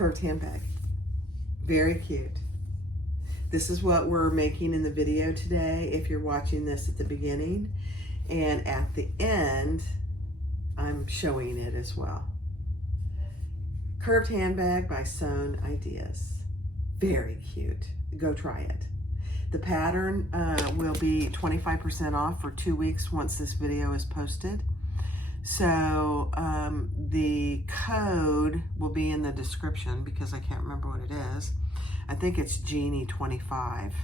curved handbag. Very cute. This is what we're making in the video today, if you're watching this at the beginning. And at the end, I'm showing it as well. Curved handbag by Sewn Ideas. Very cute. Go try it. The pattern will be 25% off for 2 weeks once this video is posted. So the code will be in the description because I can't remember what it is. I think it's Jeannie 25,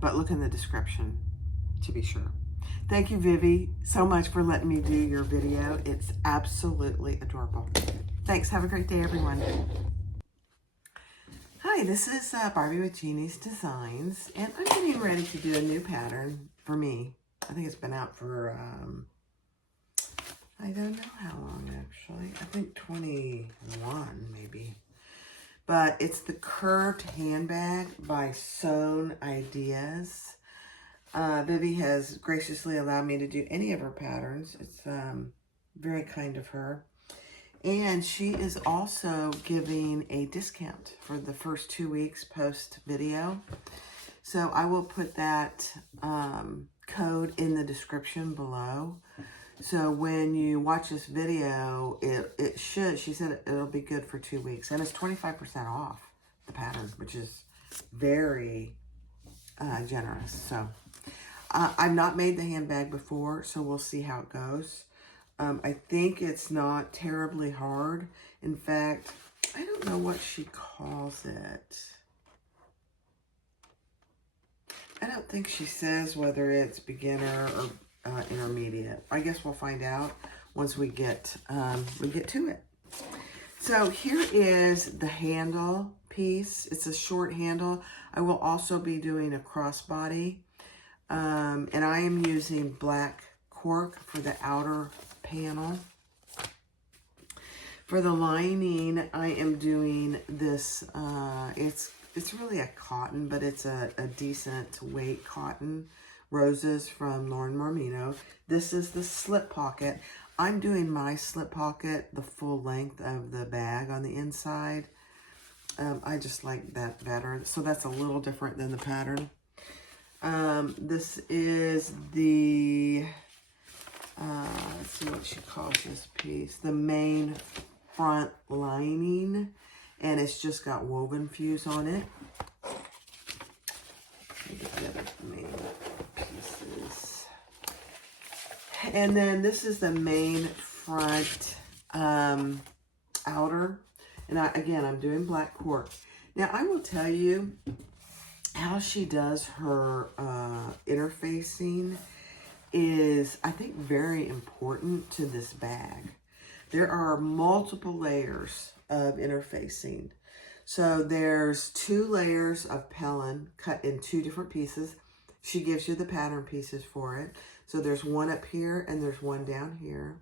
but look in the description to be sure. Thank you, Vivi, so much for letting me do your video. It's absolutely adorable. Thanks. Have a great day, everyone. Hi, this is Barbie with Jeannie's Designs, and I'm getting ready to do a new pattern for me. I think it's been out for, I don't know how long, actually. I think 21, maybe. But it's the curved handbag by Sewn Ideas. Vivi has graciously allowed me to do any of her patterns. It's very kind of her. And she is also giving a discount for the first 2 weeks post video. So I will put that code in the description below. So when you watch this video, it should, she said it'll be good for 2 weeks. And it's 25% off the pattern, which is very generous. So I've not made the handbag before, so we'll see how it goes. I think it's not terribly hard. In fact, I don't know what she calls it. I don't think she says whether it's beginner or intermediate. I guess we'll find out once we get to it. So here is the handle piece. It's a short handle. I will also be doing a crossbody, and I am using black cork for the outer panel. For the lining, I am doing this. It's really a cotton, but it's a decent weight cotton. Roses from Lauren Marmino. This is the slip pocket. I'm doing my slip pocket the full length of the bag on the inside. I just like that better. So that's a little different than the pattern. This is the, let's see what she calls this piece. The main front lining. And it's just got woven fuse on it. And then this is the main front outer. And again, I'm doing black cork. Now, I will tell you how she does her interfacing is, I think, very important to this bag. There are multiple layers of interfacing. So there's 2 layers of Pellin cut in 2 different pieces. She gives you the pattern pieces for it. So there's one up here and there's one down here.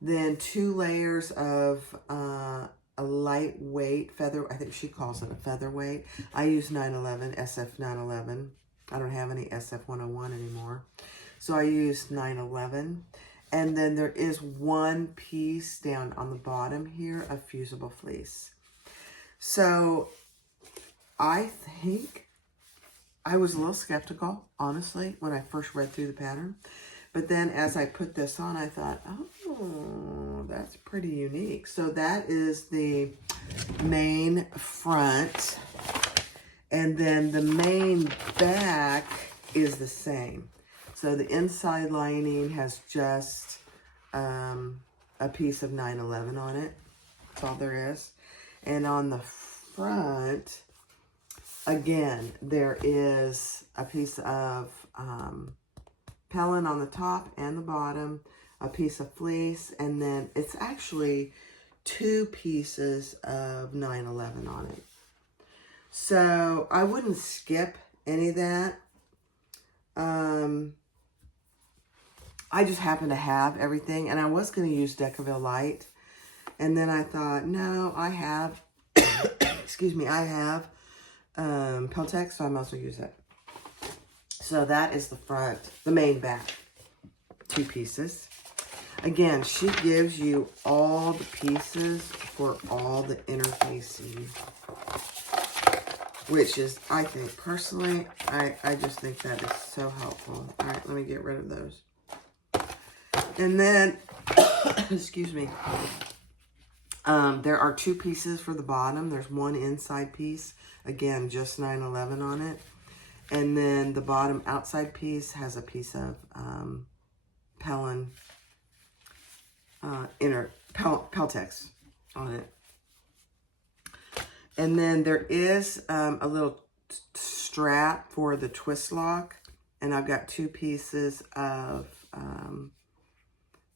Then 2 layers of a lightweight feather. I think she calls it a featherweight. I use 911, SF 911. I don't have any SF 101 anymore. So I use 911. And then there is 1 piece down on the bottom here of fusible fleece. So I think I was a little skeptical, honestly, when I first read through the pattern. But then as I put this on, I thought, oh, that's pretty unique. So that is the main front. And then the main back is the same. So the inside lining has just a piece of 911 on it. That's all there is. And on the front, again, there is a piece of Pellin on the top and the bottom, a piece of fleece, and then it's actually 2 pieces of 911 on it. So I wouldn't skip any of that. I just happen to have everything, and I was going to use Decaville Light, and then I thought, no, I have, excuse me, I have Peltex, so I might as well use it. So that is the front, the main back, 2 pieces. Again, she gives you all the pieces for all the interfacing, which is, I think, personally, I just think that is so helpful. All right, let me get rid of those. And then, excuse me, there are 2 pieces for the bottom. There's one inside piece, again, just 9/11 on it. And then the bottom outside piece has a piece of Peltex on it. And then there is a little strap for the twist lock. And I've got 2 pieces of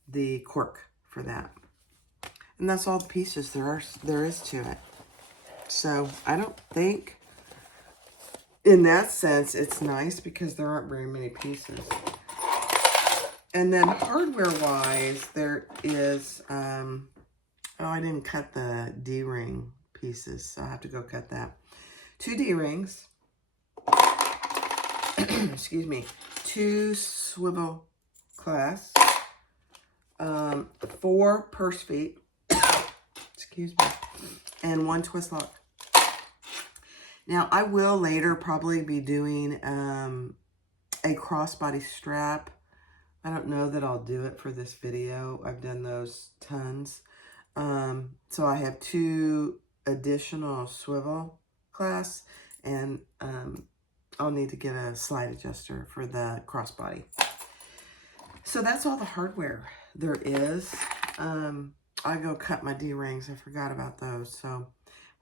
the cork for that. And that's all the pieces there is to it. So I don't think, in that sense, it's nice because there aren't very many pieces. And then hardware-wise, there is, oh, I didn't cut the D-ring pieces, so I have to go cut that. 2 D-rings, excuse me, 2 swivel clasps, 4 purse feet, excuse me, and 1 twist lock. Now, I will later probably be doing a crossbody strap. I don't know that I'll do it for this video. I've done those tons. So I have 2 additional swivel clasps, and I'll need to get a slide adjuster for the crossbody. So that's all the hardware there is. I go cut my D-rings. I forgot about those. So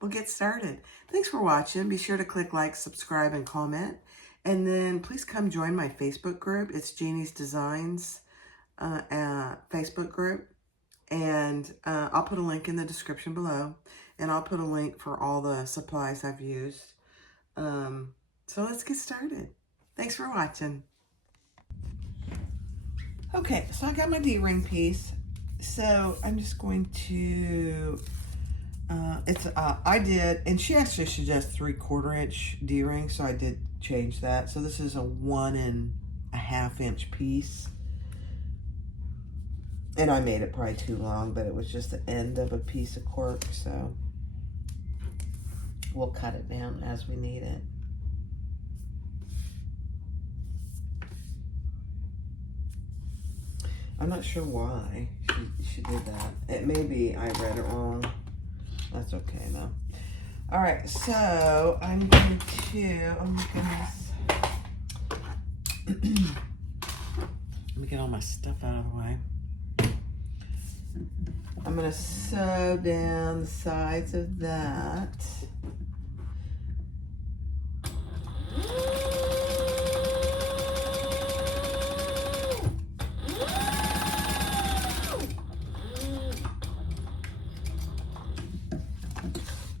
we'll get started. Thanks for watching. Be sure to click like, subscribe, and comment. And then please come join my Facebook group. It's Jeannie's Designs Facebook group. And I'll put a link in the description below. And I'll put a link for all the supplies I've used. So let's get started. Thanks for watching. Okay, so I got my D-ring piece. So I'm just going to, I did, and she actually suggests 3/4 inch D-ring, so I did change that. So this is a 1.5 inch piece. And I made it probably too long, but it was just the end of a piece of cork, so we'll cut it down as we need it. I'm not sure why she did that. It may be I read it wrong. That's okay though. All right, so I'm going to, oh my goodness. Let me get all my stuff out of the way. I'm going to sew down the sides of that.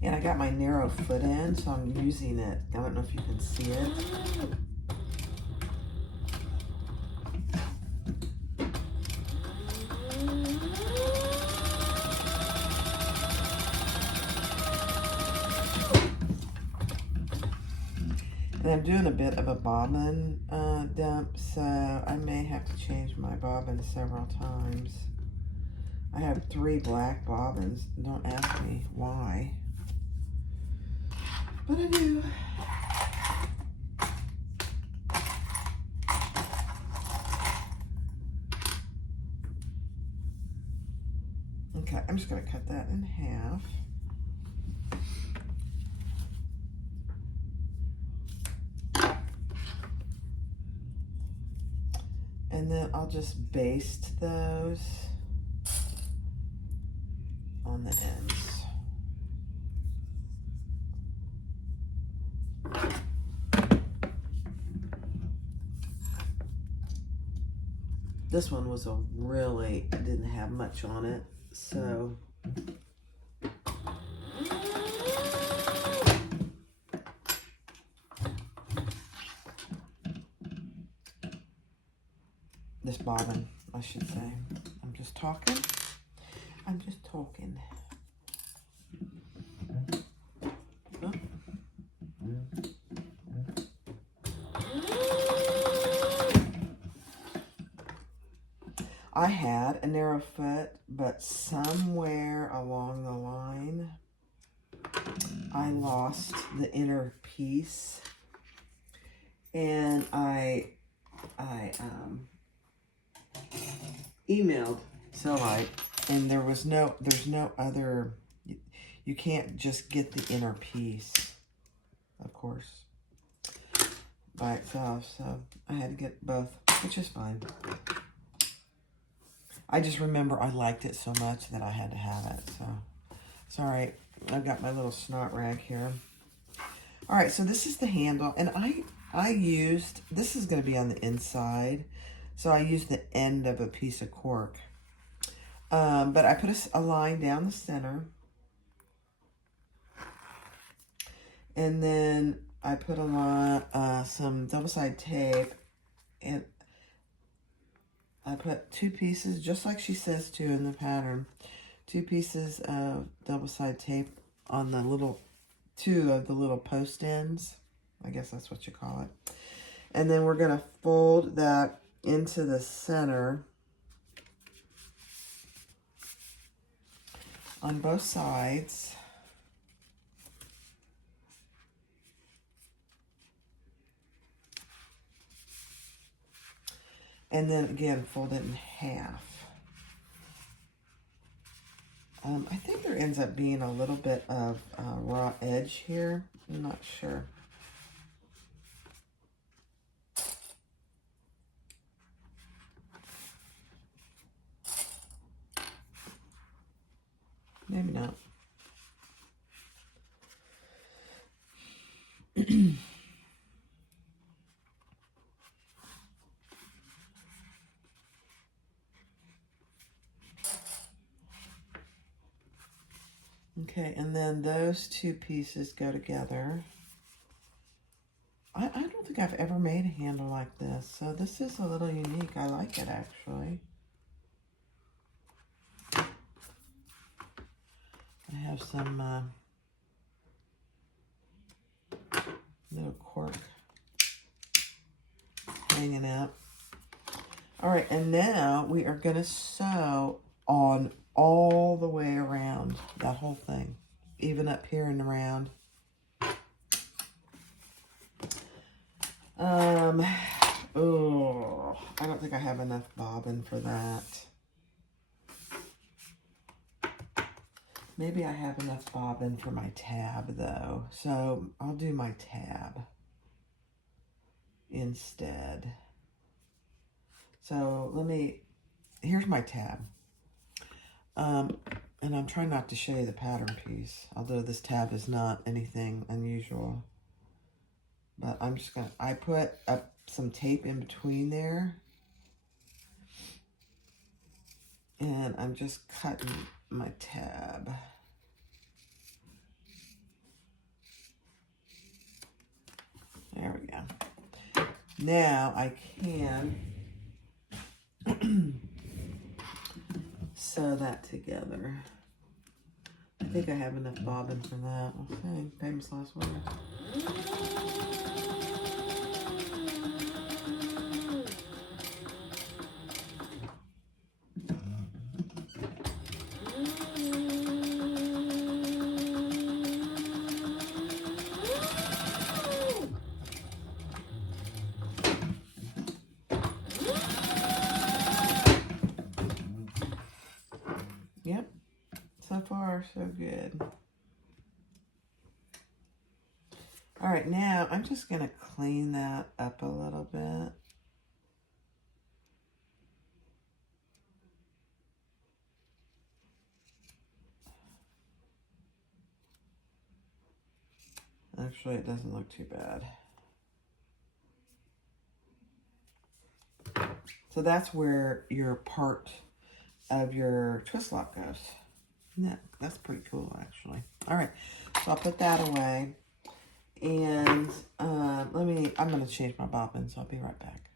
And I got my narrow foot in, so I'm using it. I don't know if you can see it. And I'm doing a bit of a bobbin dump, so I may have to change my bobbin several times. I have 3 black bobbins. Don't ask me why. But I do. Okay, I'm just going to cut that in half. And then I'll just baste those on the ends. This one was it didn't have much on it, so. This bobbin, I should say. I'm just talking. Oh. I had a narrow foot, but somewhere along the line, I lost the inner piece, and I emailed Sewn, and there's no other, you can't just get the inner piece, of course, by itself, so I had to get both, which is fine. I just remember I liked it so much that I had to have it, so it's all right. I've got my little snot rag here. All right, so this is the handle, and I used, this is going to be on the inside, so I used the end of a piece of cork. But I put a line down the center, and then I put a line, some double-sided tape, and I put 2 pieces, just like she says to in the pattern, 2 pieces of double-sided tape on the little, 2 of the little post ends. I guess that's what you call it. And then we're going to fold that into the center on both sides. And then again, fold it in half. I think there ends up being a little bit of raw edge here. I'm not sure. Maybe not. Okay, and then those 2 pieces go together. I don't think I've ever made a handle like this, so this is a little unique. I like it, actually. I have some little cork hanging out. All right, and now we are going to sew on all the way around that whole thing, even up here and around. Oh, I don't think I have enough bobbin for that. Maybe I have enough bobbin for my tab, though. So I'll do my tab instead. So here's my tab. And I'm trying not to show you the pattern piece, although this tab is not anything unusual. But I'm just gonna, I put up some tape in between there. And I'm just cutting my tab. There we go. Now I can sew that together. I think I have enough bobbin for that. Okay, famous last words. Yep, so far so good. All right, now I'm just gonna clean that up a little bit. Actually, it doesn't look too bad. So that's where your part of your twist lock goes. Yeah, that's pretty cool, actually. All right, so I'll put that away. And I'm going to change my bobbin, so I'll be right back.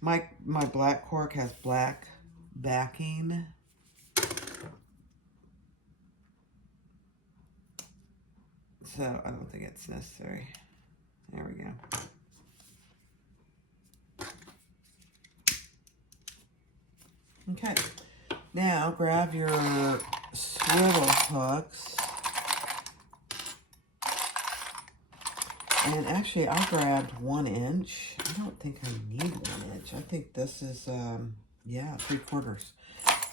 My black cork has black backing. So I don't think it's necessary. There we go. Okay, now grab your swivel hooks. And actually, I grabbed 1 inch. I don't think I need 1 inch. I think this is, yeah, 3/4.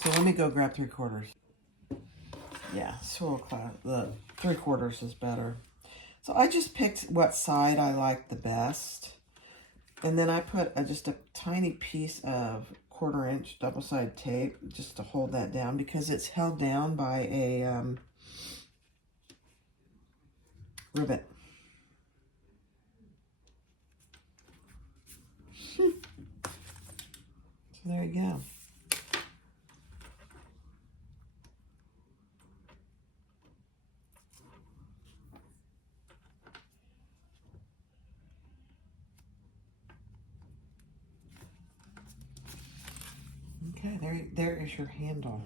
So let me go grab 3/4. Yeah, swivel class, the 3/4 is better. So I just picked what side I like the best. And then I put just a tiny piece of 1/4 inch double-sided tape just to hold that down because it's held down by a rivet. So there you go. Okay, there is your handle.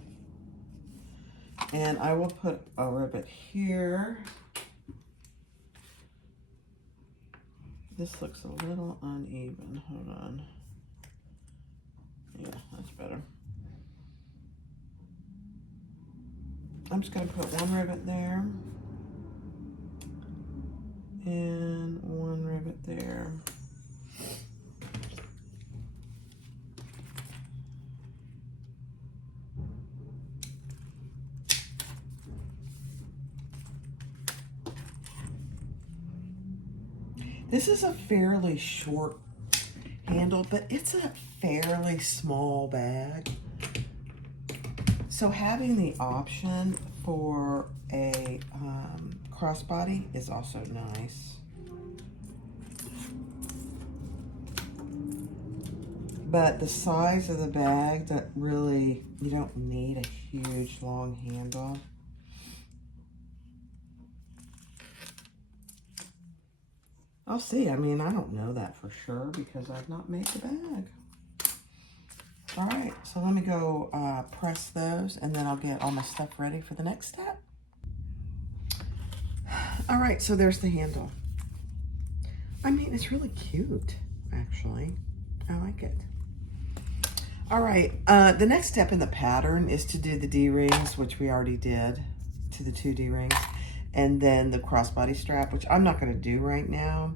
And I will put a rivet here. This looks a little uneven. Hold on. Yeah, that's better. I'm just going to put 1 rivet there. And 1 rivet there. This is a fairly short handle, but it's a fairly small bag. So having the option for a crossbody is also nice. But the size of the bag, that really, you don't need a huge long handle. I'll see. I mean, I don't know that for sure because I've not made the bag. All right, so let me go press those and then I'll get all my stuff ready for the next step. All right, so there's the handle. I mean, it's really cute, actually. I like it. All right, the next step in the pattern is to do the D-rings, which we already did, to the 2 D-rings, and then the crossbody strap, which I'm not gonna do right now.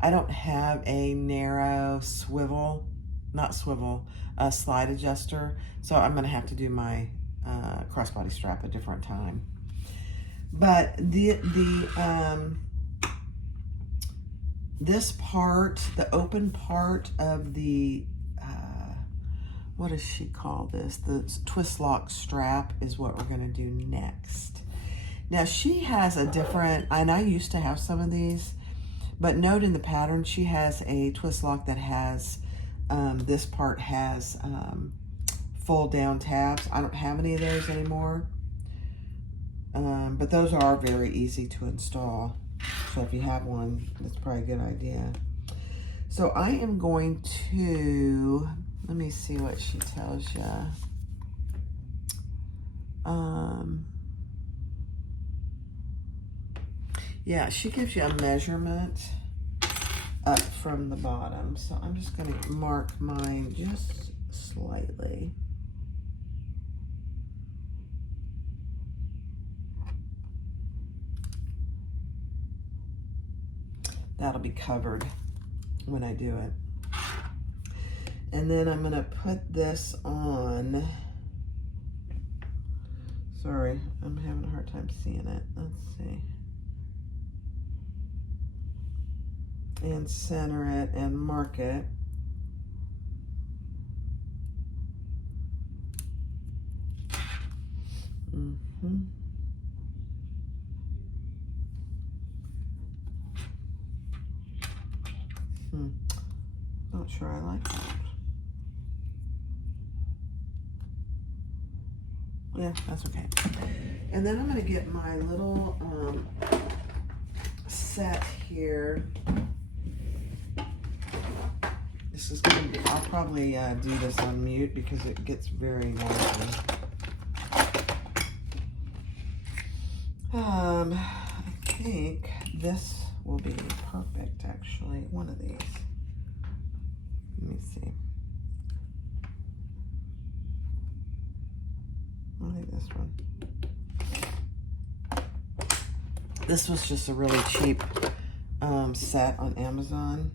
I don't have a narrow swivel, not swivel, slide adjuster, so I'm gonna have to do my crossbody strap a different time. But this part, the open part of the, what does she call this? The twist lock strap is what we're gonna do next. Now she has a different, and I used to have some of these, but note in the pattern, she has a twist lock that has, this part has fold down tabs. I don't have any of those anymore, but those are very easy to install. So if you have one, that's probably a good idea. So I am going to, let me see what she tells you. Yeah, she gives you a measurement up from the bottom. So I'm just going to mark mine just slightly. That'll be covered when I do it. And then I'm going to put this on. Sorry, I'm having a hard time seeing it. Let's see. And center it and mark it. Not sure I like that. Yeah, that's okay. And then I'm going to get my little set here. This is going to be, I'll probably do this on mute because it gets very noisy. I think this will be perfect, actually. One of these. Let me see. I think this one. This was just a really cheap set on Amazon.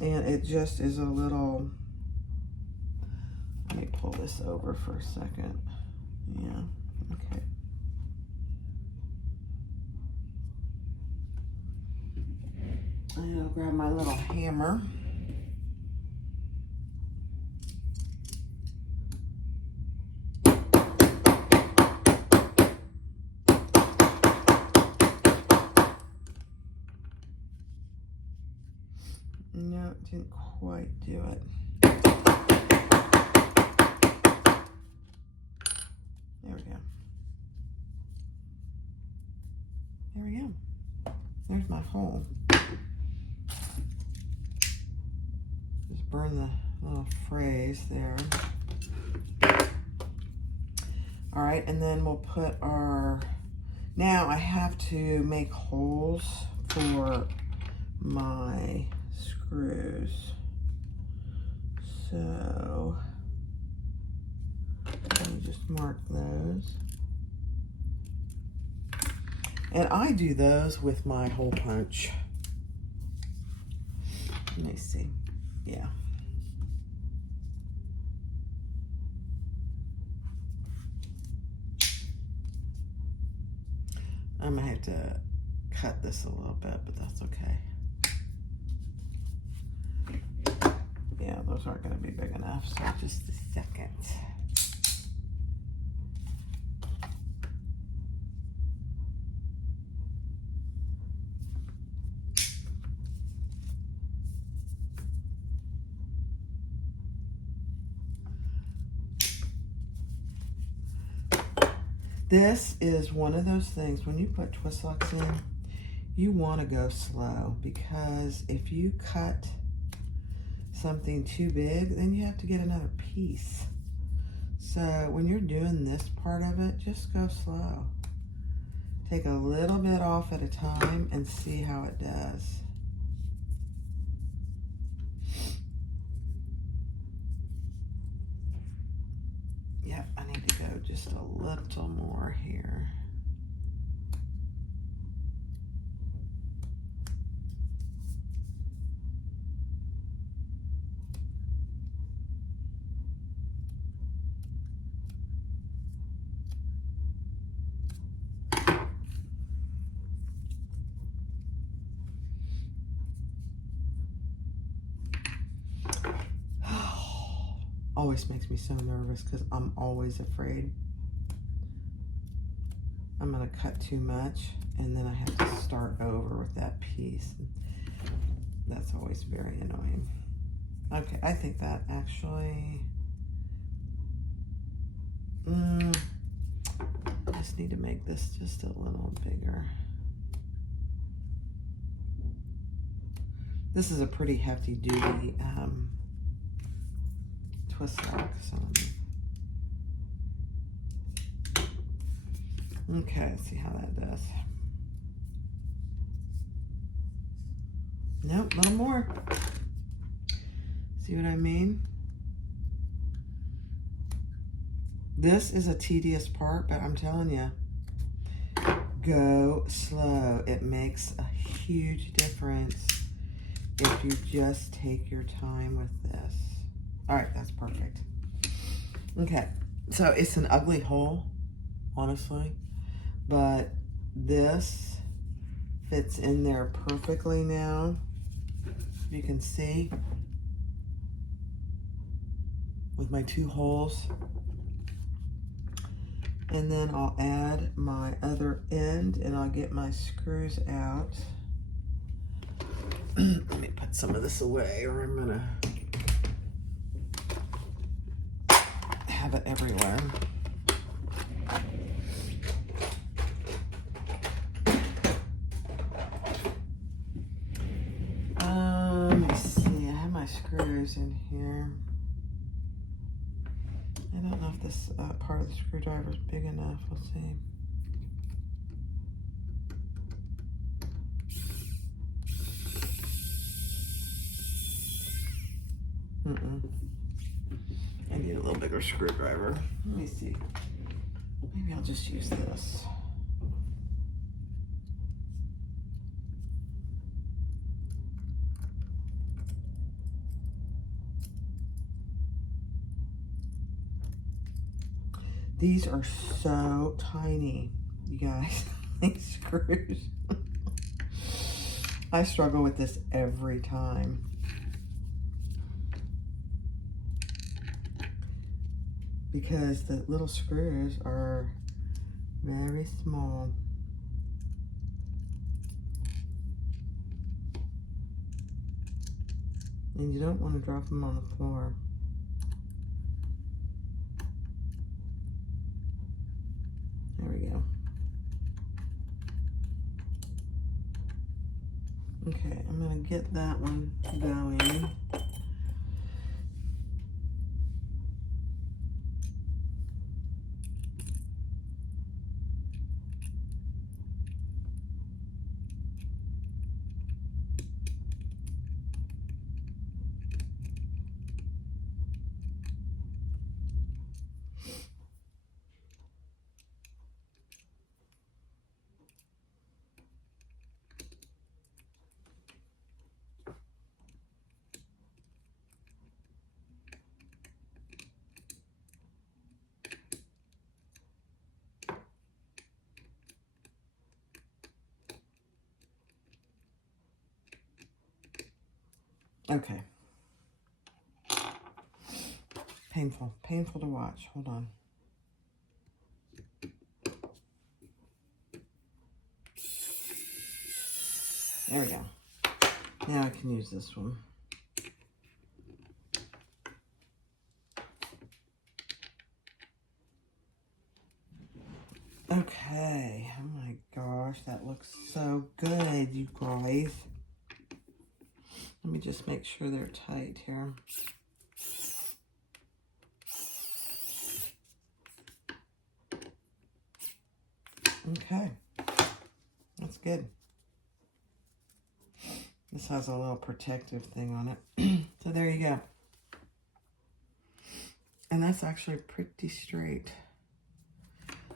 And it just is a little, let me pull this over for a second. Yeah, okay. And I'll grab my little hammer. No, it didn't quite do it. There we go. There we go. There's my hole. Just burn the little phrase there. All right, and then we'll put our, now I have to make holes for my screws. So let me just mark those. And I do those with my hole punch. Let me see. Yeah. I'm gonna have to cut this a little bit, but that's okay. Yeah, those aren't gonna be big enough, so just a second. This is one of those things, when you put twist locks in, you want to go slow, because if you cut something too big, then you have to get another piece. So when you're doing this part of it, just go slow. Take a little bit off at a time and see how it does. Yep, I need to go just a little more here. Always makes me so nervous because I'm always afraid I'm gonna cut too much and then I have to start over with that piece. That's always very annoying. Okay, I think that actually, I just need to make this just a little bigger. This is a pretty hefty duty twist lock. So okay, let's see how that does. Nope, a little more. See what I mean? This is a tedious part, but I'm telling you, go slow. It makes a huge difference if you just take your time with this. All right, that's perfect. Okay, so it's an ugly hole, honestly, but this fits in there perfectly now. You can see with my two holes. And then I'll add my other end and I'll get my screws out. Let me put some of this away or I'm gonna have it everywhere. this part of the screwdriver is big enough. We'll see. I need a little bigger screwdriver. Let me see. Maybe I'll just use this. These are so tiny, you guys. These screws. I struggle with this every time. Because the little screws are very small. And you don't want to drop them on the floor. There we go. Okay, I'm going to get that one going. Okay. Painful to watch. Hold on. There we go. Now I can use this one. Okay. Oh my gosh, that looks so good, you guys. Let me just make sure they're tight here. Okay, that's good. This has a little protective thing on it. So there you go. And that's actually pretty straight.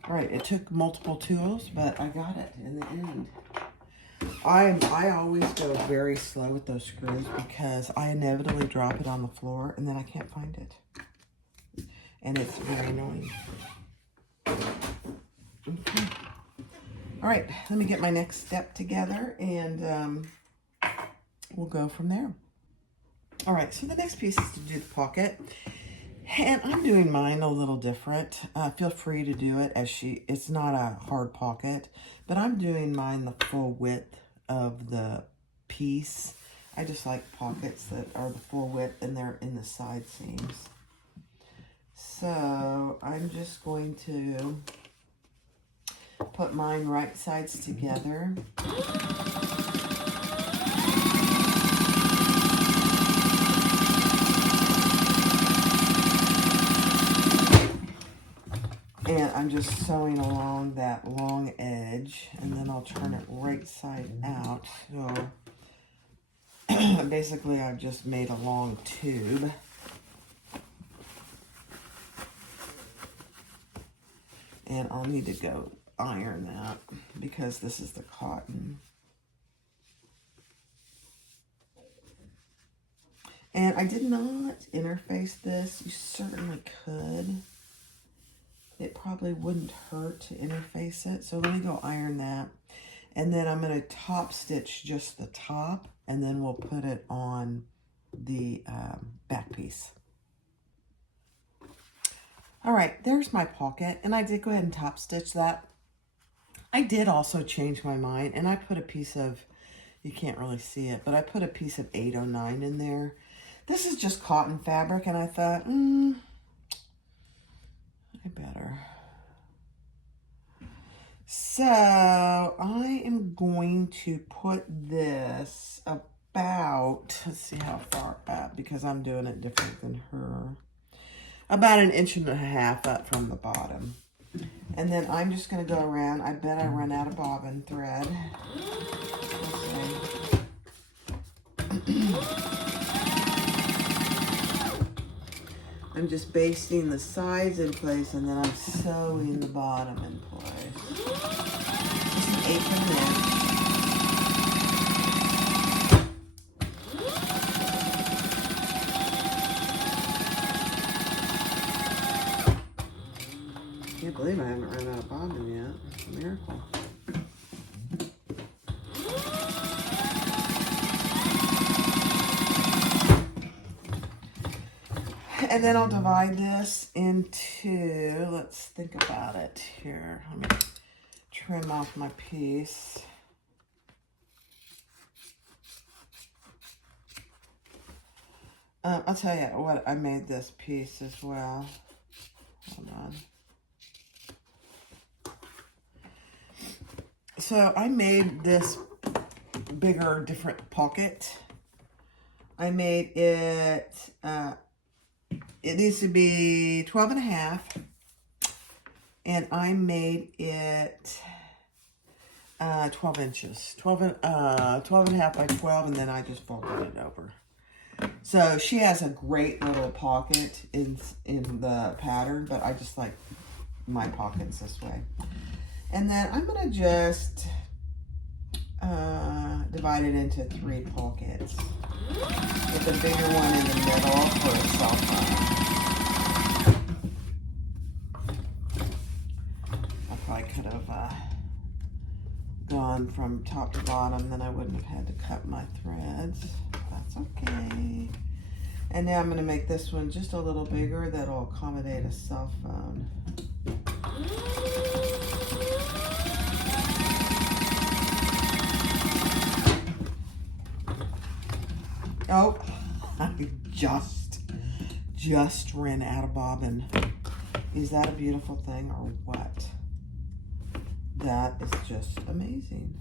All right, it took multiple tools, but I got it in the end. I always go very slow with those screws because I inevitably drop it on the floor and then I can't find it. And it's very annoying. Okay. All right, let me get my next step together and we'll go from there. All right, so the next piece is to do the pocket. And I'm doing mine a little different. Feel free to do it as it's not a hard pocket, but I'm doing mine the full width of the piece. I just like pockets that are the full width and they're in the side seams. So I'm just going to put mine right sides together. And I'm just sewing along that long edge, and then I'll turn it right side out. So basically I've just made a long tube. And I'll need to go iron that because this is the cotton. And I did not interface this. You certainly could. It probably wouldn't hurt to interface it. So let me go iron that. And then I'm going to top stitch just the top. And then we'll put it on the back piece. All right, there's my pocket. And I did go ahead and top stitch that. I did also change my mind. And I put a piece of, you can't really see it, but I put a piece of 809 in there. This is just cotton fabric. And I thought, I better. So I am going to put this about, let's see how far up, because I'm doing it different than her. about 1.5 inches up from the bottom. And then I'm just going to go around. I bet I run out of bobbin thread. I'm just basting the sides in place, and then I'm sewing the bottom in place. Just 1/8 of an inch. I can't believe I haven't run out of bobbin yet. It's a miracle. And then I'll divide this into, let's think about it here. Let me trim off my piece. I'll tell you what, I made this piece as well. Hold on. So I made this bigger, different pocket. I made it, it needs to be 12.5, and I made it 12 inches, 12.5 by 12, and then I just folded it over. So she has a great little pocket in the pattern, but I just like my pockets this way. And then I'm gonna just divide it into 3 pockets, with the bigger one in the middle for itself. I probably could have gone from top to bottom, then I wouldn't have had to cut my threads. That's okay. And now I'm going to make this one just a little bigger that'll accommodate a cell phone. Oh, I just ran out of bobbin. Is that a beautiful thing or what? That is just amazing.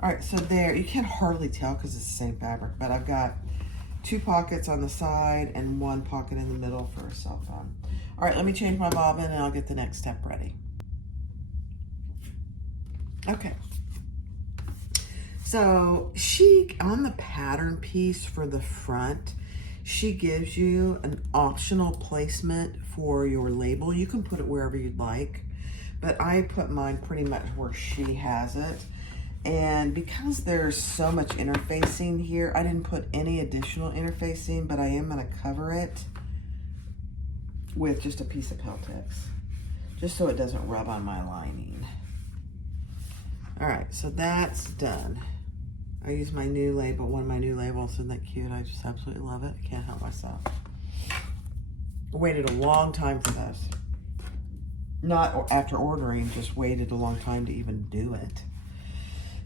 All right, so there, you can't hardly tell because it's the same fabric, but I've got 2 pockets on the side and 1 pocket in the middle for a cell phone. All right, let me change my bobbin and I'll get the next step ready. Okay. So she, on the pattern piece for the front, she gives you an optional placement for your label. You can put it wherever you'd like, but I put mine pretty much where she has it. And because there's so much interfacing here, I didn't put any additional interfacing, but I am gonna cover it with just a piece of Peltex, just so it doesn't rub on my lining. All right, so that's done. I use my new label, one of my new labels. Isn't that cute? I just absolutely love it. I can't help myself. I waited a long time for this. Not after ordering, just waited a long time to even do it.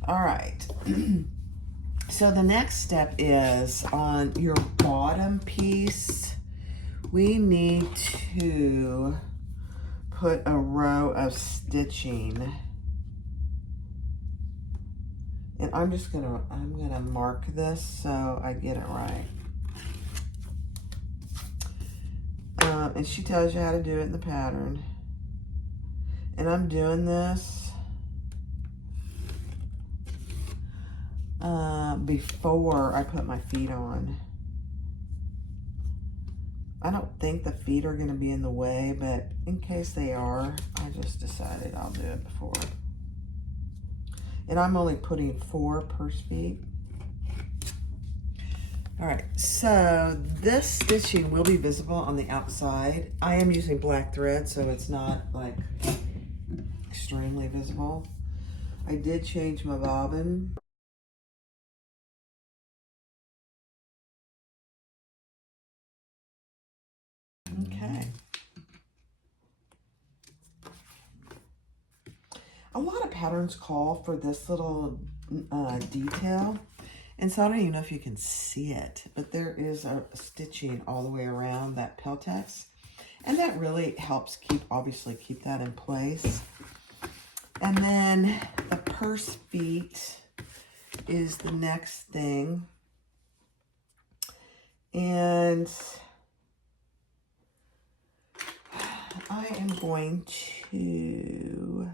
All right. So the next step is on your bottom piece, we need to put a row of stitching. And I'm gonna mark this so I get it right. And she tells you how to do it in the pattern. And I'm doing this before I put my feet on. I don't think the feet are gonna be in the way, but in case they are, I just decided I'll do it before. And I'm only putting 4 purse feet. All right, so this stitching will be visible on the outside. I am using black thread, so it's not like extremely visible. I did change my bobbin. Okay. A lot of patterns call for this little detail, and so I don't even know if you can see it, but there is a stitching all the way around that Peltex, and that really helps obviously keep that in place. And then the purse feet is the next thing, and I am going to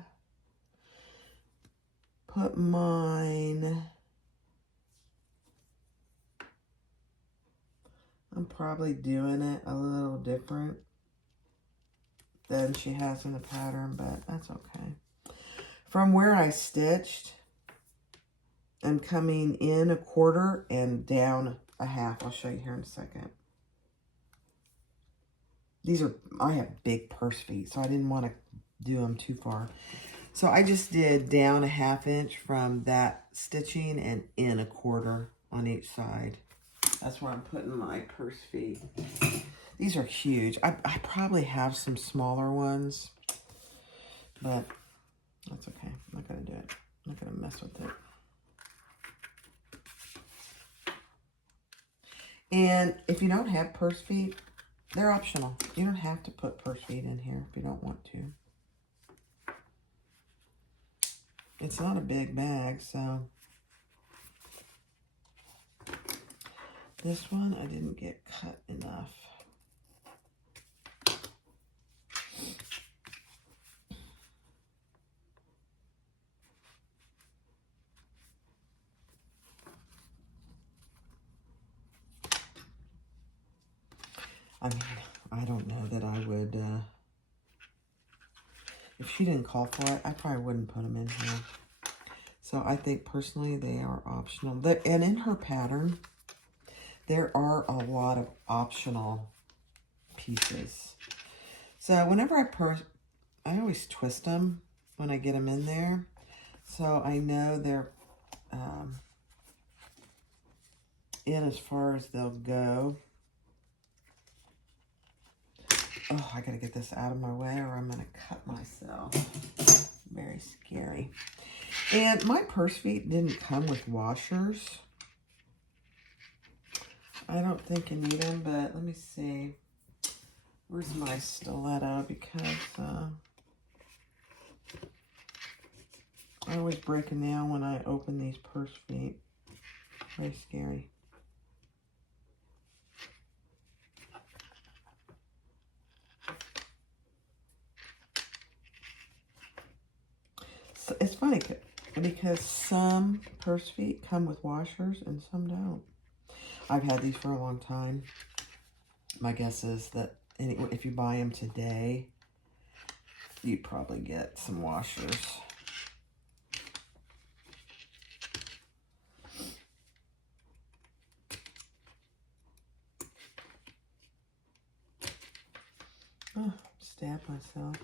put mine, I'm probably doing it a little different than she has in the pattern, but that's okay. From where I stitched, I'm coming in a quarter and down a half. I'll show you here in a second. These are, I have big purse feet, so I didn't want to do them too far. So I just did down a 1/2 inch from that stitching and in a quarter on each side. That's where I'm putting my purse feet. These are huge. I probably have some smaller ones, but that's okay. I'm not going to do it. I'm not going to mess with it. And if you don't have purse feet, they're optional. You don't have to put purse feet in here if you don't want to. It's not a big bag, so. This one, I didn't get cut enough. I mean, I don't know that I would, if she didn't call for it, I probably wouldn't put them in here. So I think personally they are optional. And in her pattern, there are a lot of optional pieces. So whenever I always twist them when I get them in there. So I know they're in as far as they'll go. Oh, I gotta get this out of my way or I'm gonna cut myself. Very scary. And my purse feet didn't come with washers. I don't think I need them, but let me see. Where's my stiletto? Because I always break a nail when I open these purse feet. Very scary. So it's funny because some purse feet come with washers and some don't. I've had these for a long time. My guess is that if you buy them today, you'd probably get some washers. Oh, stab myself.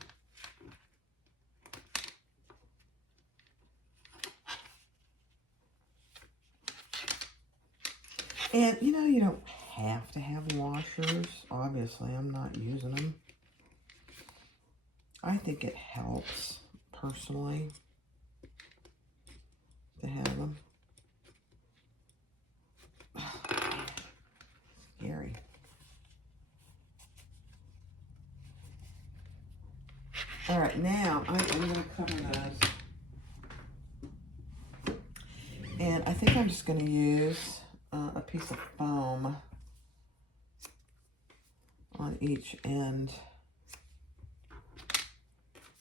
And, you know, you don't have to have washers. Obviously, I'm not using them. I think it helps, personally, to have them. Oh, scary. All right, now I'm going to cover those. And I think I'm just going to use a piece of foam on each end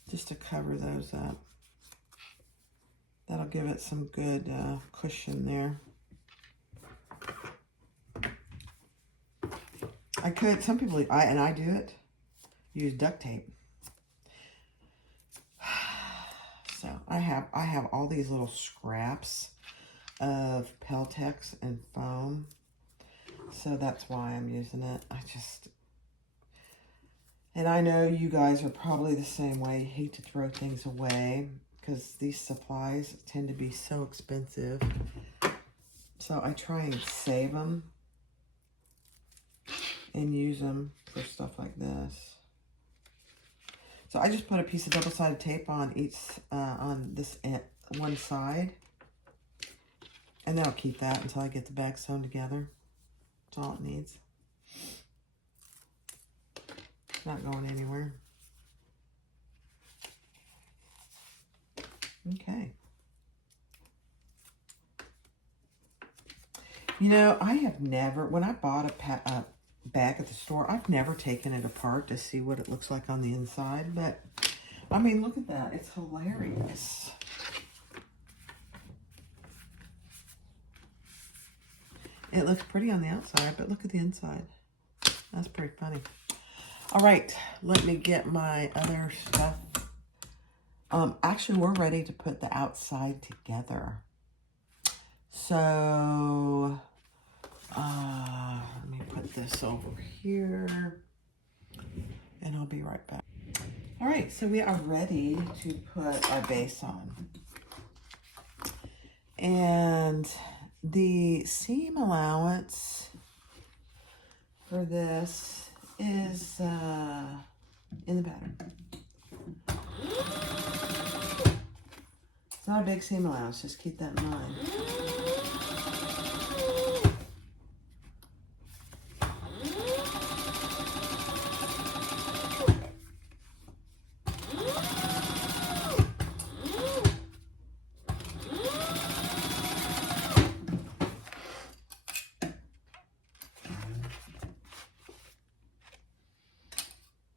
just to cover those up. That'll give it some good cushion there. I could, some people, and I do it, use duct tape. So I have all these little scraps of Peltex and foam. So that's why I'm using it. And I know you guys are probably the same way. You hate to throw things away because these supplies tend to be so expensive. So I try and save them and use them for stuff like this. So I just put a piece of double-sided tape on each, on this one side. And then I'll keep that until I get the bag sewn together. That's all it needs. It's not going anywhere. Okay. You know, I have never, when I bought a bag at the store. I've never taken it apart to see what it looks like on the inside, but I mean, look at that. It's hilarious. It looks pretty on the outside, but look at the inside. That's pretty funny. All right, let me get my other stuff. Actually, we're ready to put the outside together. So, let me put this over here, and I'll be right back. All right, so we are ready to put our base on. And the seam allowance for this is in the pattern. It's not a big seam allowance, just keep that in mind.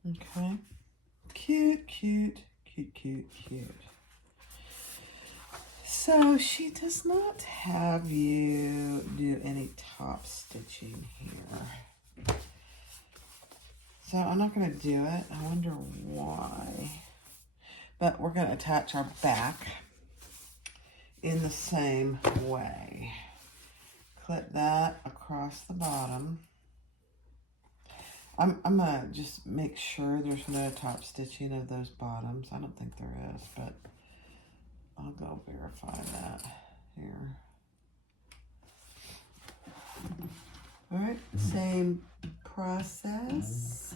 Okay, cute, cute, cute, cute, cute. So she does not have you do any top stitching here. So I'm not going to do it. I wonder why. But we're going to attach our back in the same way. Clip that across the bottom. I'm going to just make sure there's no top stitching of those bottoms. I don't think there is, but I'll go verify that here. All right, same process.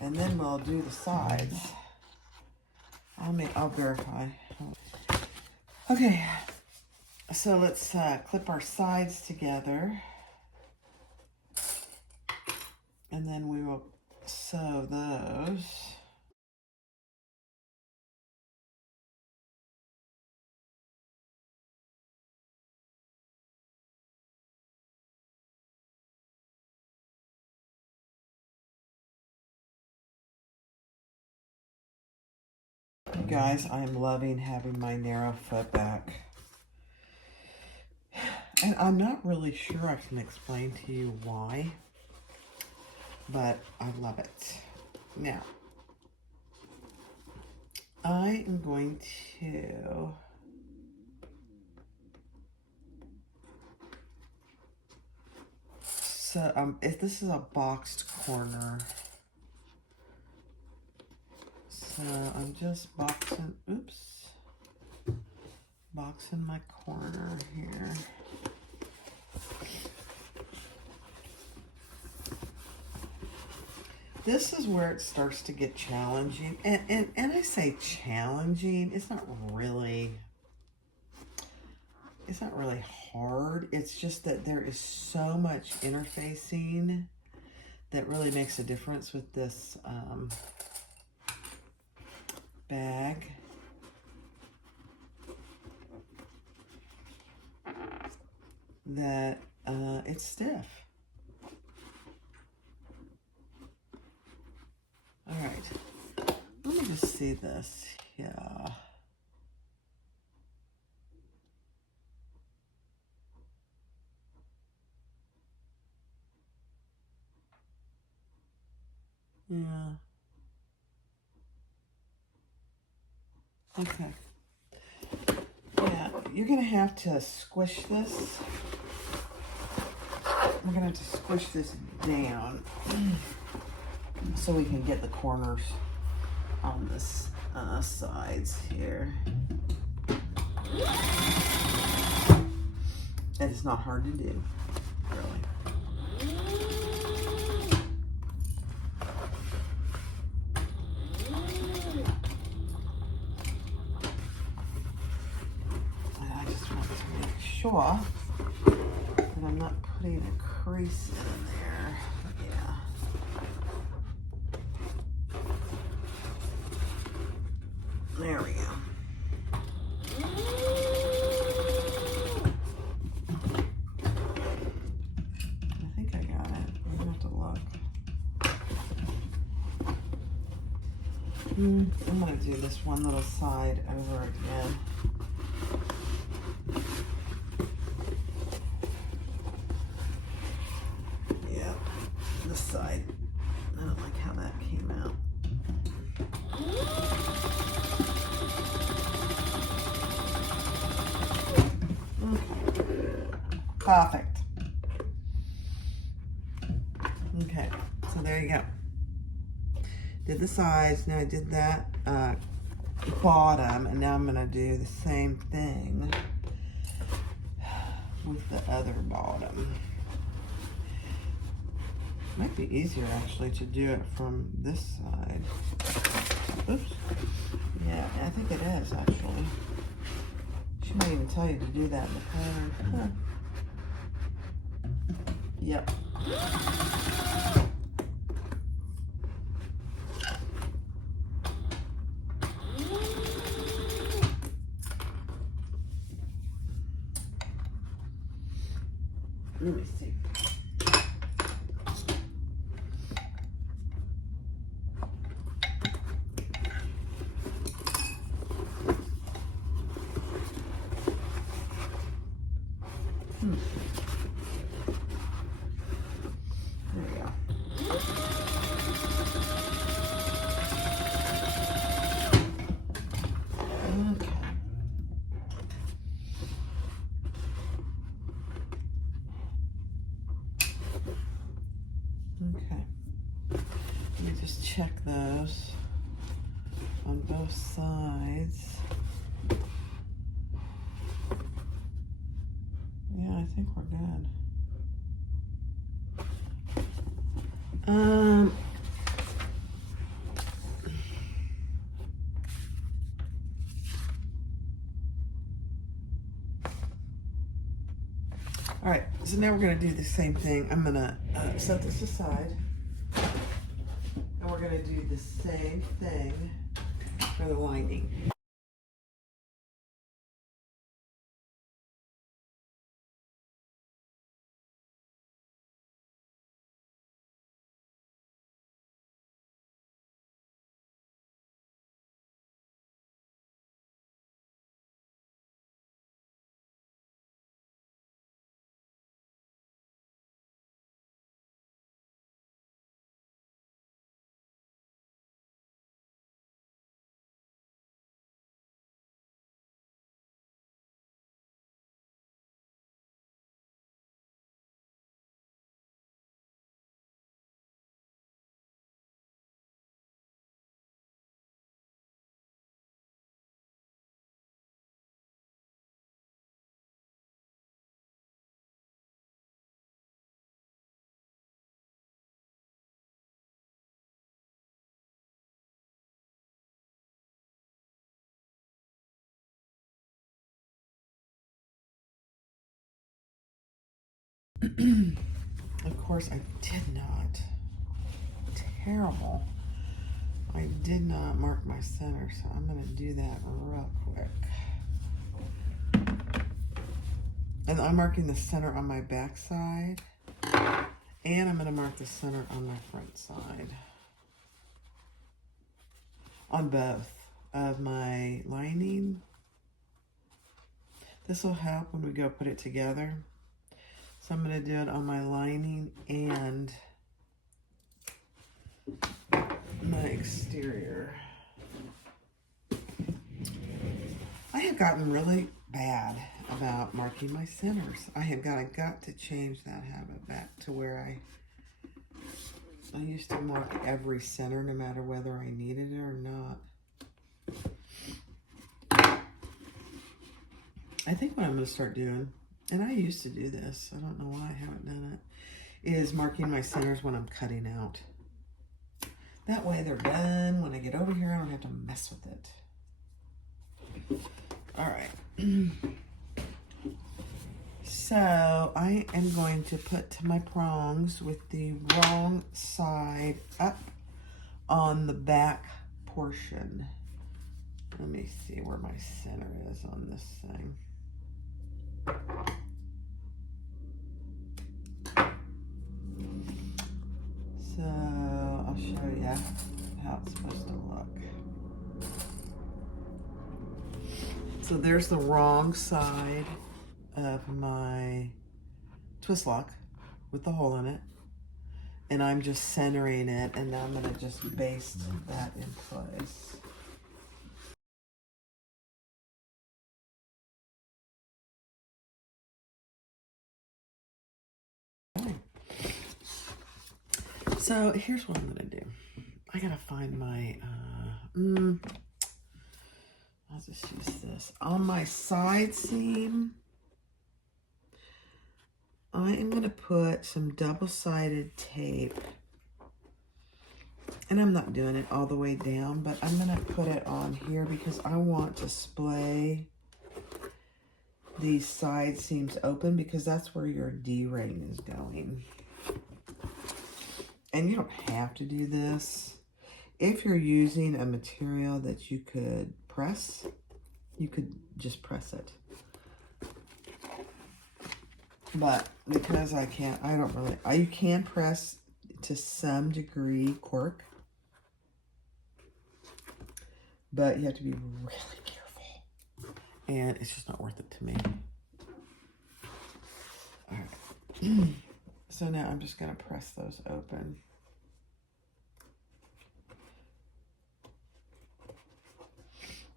And then we'll do the sides. I'll verify. Okay, so let's clip our sides together. And then we will sew those. You guys, I am loving having my narrow foot back. And I'm not really sure I can explain to you why, but I love it. Now, I am going to if this is a boxed corner, so I'm just boxing my corner here. This is where it starts to get challenging, and I say challenging, it's not really hard. It's just that there is so much interfacing that really makes a difference with this bag. That it's stiff. All right, let me just see this. Yeah. Yeah. Okay. Yeah, you're gonna have to squish this. We're gonna have to squish this down so we can get the corners on this sides here. And it's not hard to do, really. And I just want to make sure that I'm not putting a crease in there. Yeah. There we go. I think I got it. I'm gonna have to look. I'm gonna do this one little side over again. Yeah, this side. I don't like how that came out. Okay. Perfect. Okay, so there you go. Did the sides, now I did that bottom, and now I'm gonna do the same thing with the other bottom. Might be easier actually to do it from this side. Oops. Yeah, I think it is actually. She might even tell you to do that in the pattern. Huh. Yep. Let me see. There we go. Okay. Okay. Let me just check those on both sides. Yeah, I think we're good. All right, so now we're gonna do the same thing. I'm gonna set this aside, and we're gonna do the same thing for the lining. Of course, I did not. Terrible. I did not mark my center, so I'm going to do that real quick. And I'm marking the center on my back side, and I'm going to mark the center on my front side. On both of my lining. This will help when we go put it together. So I'm going to do it on my lining and my exterior. I have gotten really bad about marking my centers. I have got to change that habit back to where I used to mark every center no matter whether I needed it or not. I think what I'm going to start doing, and I used to do this, I don't know why I haven't done it, is marking my centers when I'm cutting out. That way they're done. When I get over here, I don't have to mess with it. All right. So I am going to put my prongs with the wrong side up on the back portion. Let me see where my center is on this thing. So I'll show you how it's supposed to look. So there's the wrong side of my twist lock with the hole in it. And I'm just centering it, and now I'm going to just baste that in place. Okay. So here's what I'm going to do. I got to find my, I'll just use this. On my side seam, I am going to put some double-sided tape. And I'm not doing it all the way down, but I'm going to put it on here because I want to splay these side seams open because that's where your D-ring is going. And you don't have to do this. If you're using a material that you could press, you could just press it. But because I can't, I don't really, you can press to some degree cork, but you have to be really careful. And it's just not worth it to me. All right. So now I'm just going to press those open.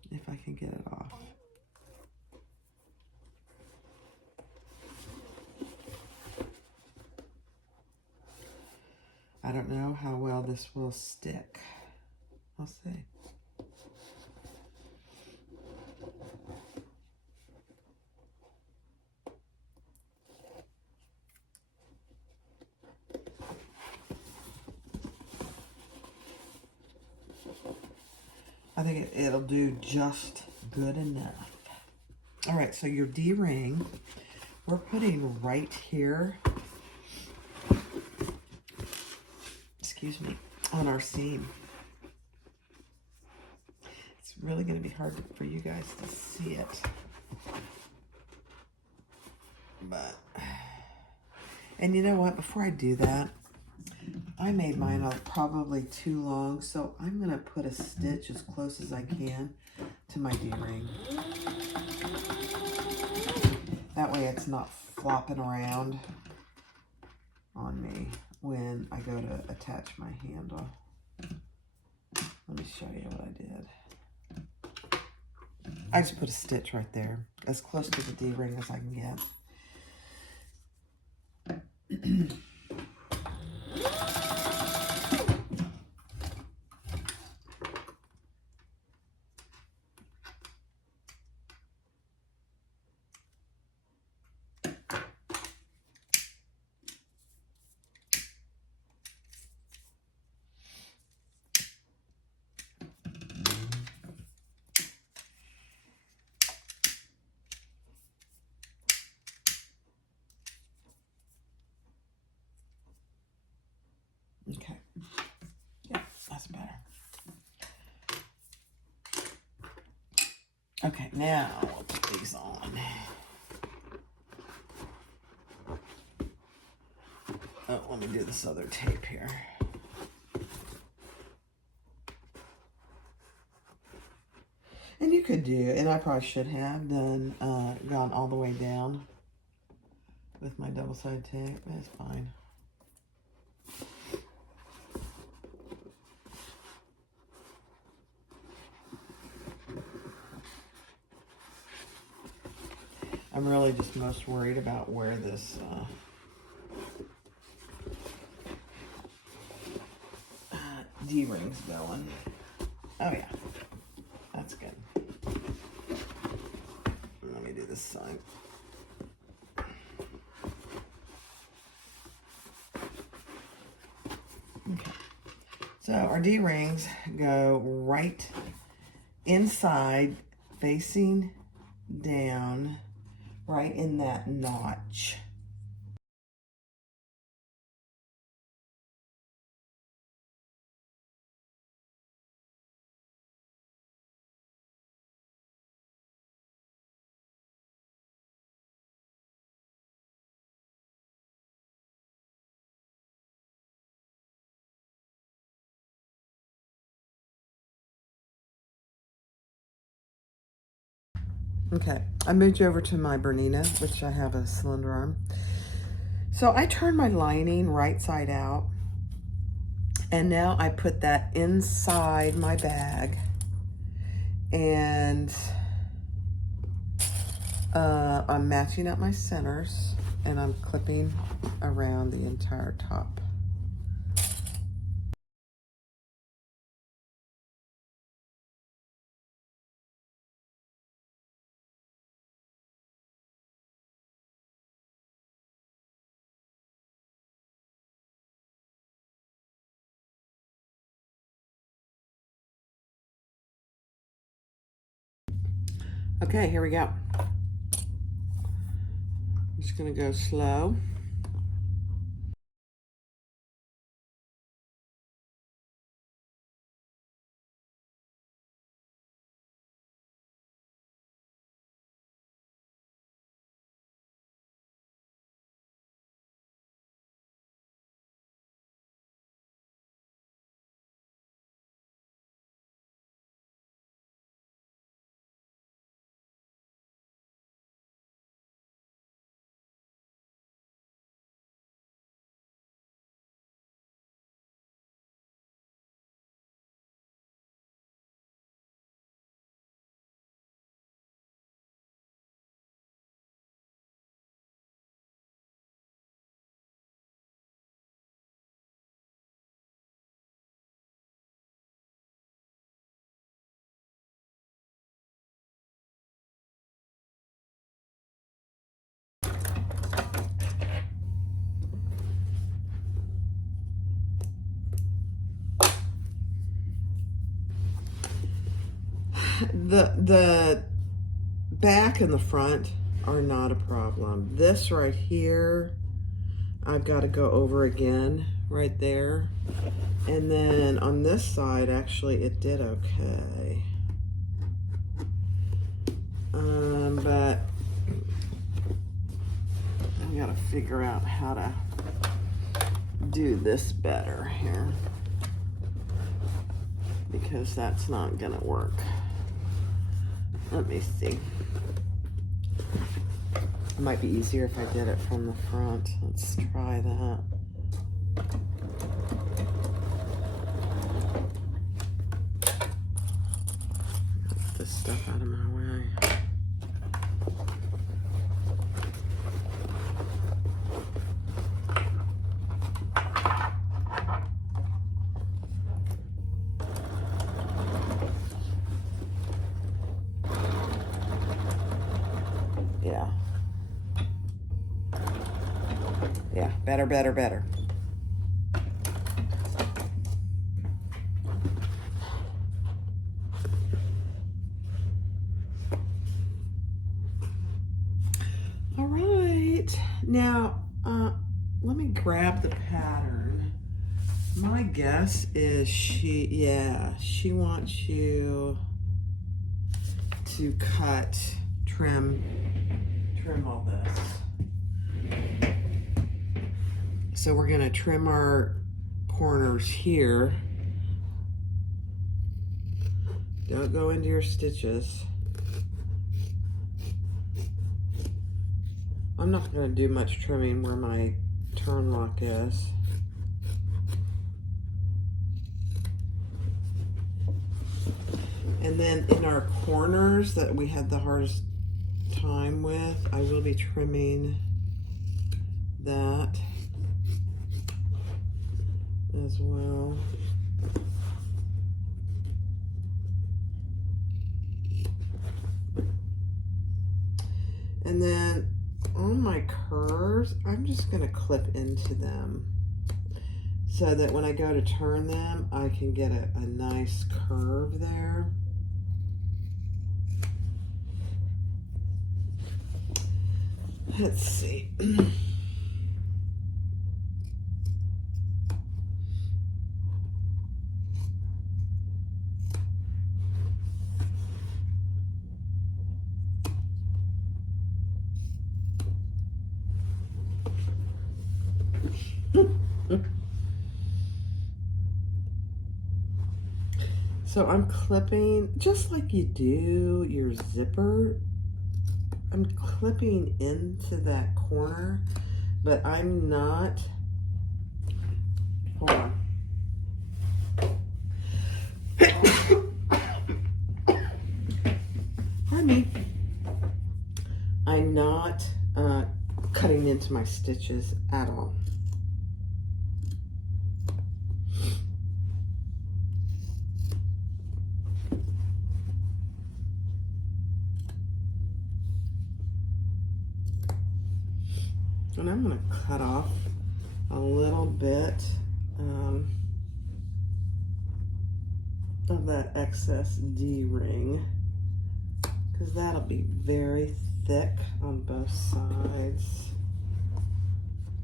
If I can get it off. I don't know how well this will stick. I'll see. I think it'll do just good enough. All right, so your D-ring, we're putting right here, excuse me, on our seam. It's really going to be hard for you guys to see it. But, and you know what, before I do that, I made mine probably too long, so I'm going to put a stitch as close as I can to my D-ring. That way it's not flopping around on me when I go to attach my handle. Let me show you what I did. I just put a stitch right there, as close to the D-ring as I can get. Okay, yeah, that's better. Okay, now we'll put these on. Oh, let me do this other tape here. And you could do, and I probably should have done, gone all the way down with my double-sided tape, but it's fine. I'm really just most worried about where this D-ring's going. Oh yeah, that's good. Let me do this side. Okay, so our D-rings go right inside, facing down, right in that notch. Okay, I moved you over to my Bernina, which I have a cylinder arm. So I turned my lining right side out, and now I put that inside my bag, and I'm matching up my centers, and I'm clipping around the entire top. Okay, here we go. I'm just gonna go slow. The back and the front are not a problem. This right here, I've got to go over again right there. And then on this side, actually, it did okay. But I gotta figure out how to do this better here, because that's not gonna work. Let me see. It might be easier if I did it from the front. Let's try that. Get this stuff out of my way. Yeah, better, better, better. All right, now let me grab the pattern. My guess is she wants you to trim all this. So we're gonna trim our corners here. Don't go into your stitches. I'm not gonna do much trimming where my turn lock is. And then in our corners that we had the hardest time with, I will be trimming that as well. And then on my curves, I'm just gonna clip into them so that when I go to turn them, I can get a nice curve there. Let's see. So I'm clipping, just like you do your zipper, I'm clipping into that corner, but I'm not, hold on. Honey, I'm not cutting into my stitches at all. And I'm going to cut off a little bit of that excess D-ring, because that'll be very thick on both sides,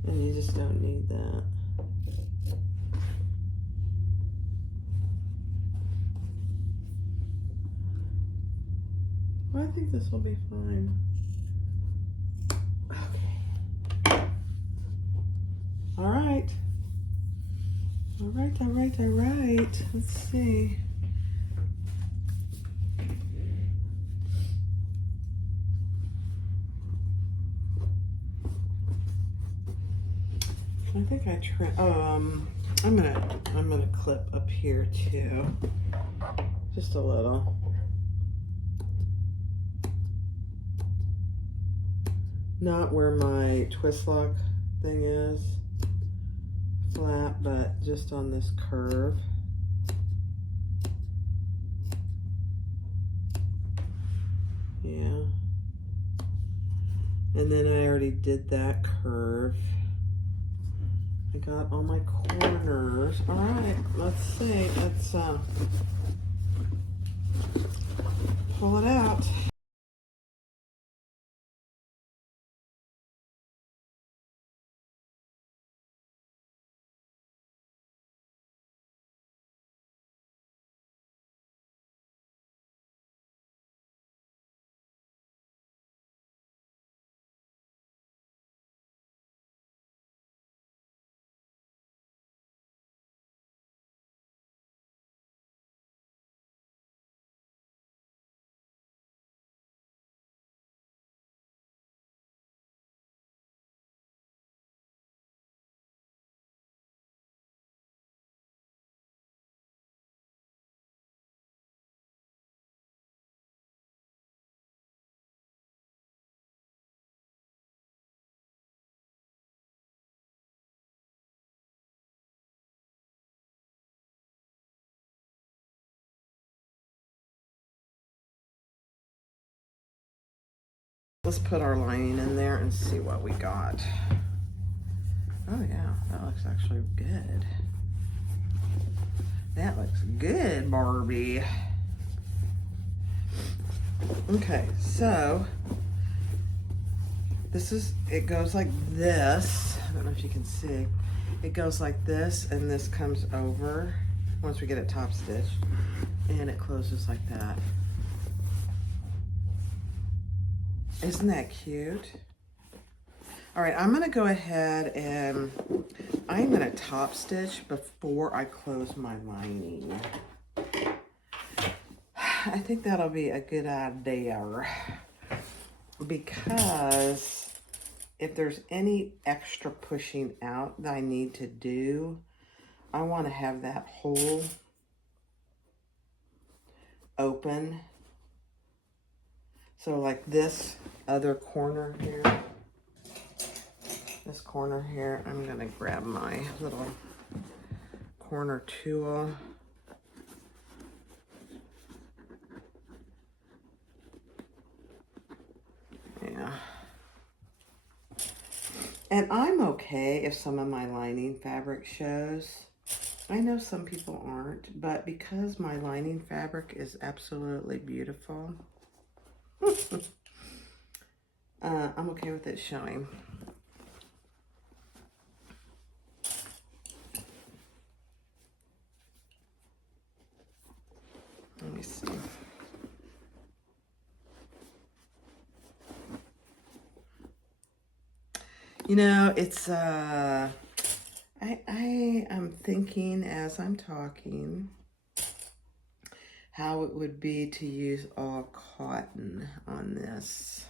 and you just don't need that. Well, I think this will be fine. Okay. All right. All right, all right, all right. Let's see. I think I I'm gonna clip up here too, just a little. Not where my twist lock thing is, flat, but just on this curve. Yeah. And then I already did that curve. I got all my corners. All right, let's see. Let's pull it out. Let's put our lining in there and see what we got. Oh yeah, that looks actually good. That looks good, Barbie. Okay, so this is, it goes like this. I don't know if you can see. It goes like this, and this comes over once we get it top stitched, and it closes like that. Isn't that cute? All right, I'm gonna go ahead and I'm gonna top stitch before I close my lining. I think that'll be a good idea, because if there's any extra pushing out that I need to do, I want to have that hole open. So like this other corner here, this corner here, I'm going to grab my little corner tool. Yeah. And I'm okay if some of my lining fabric shows. I know some people aren't, but because my lining fabric is absolutely beautiful, I'm okay with it showing. Let me see. You know, it's I am thinking as I'm talking how it would be to use all cotton on this.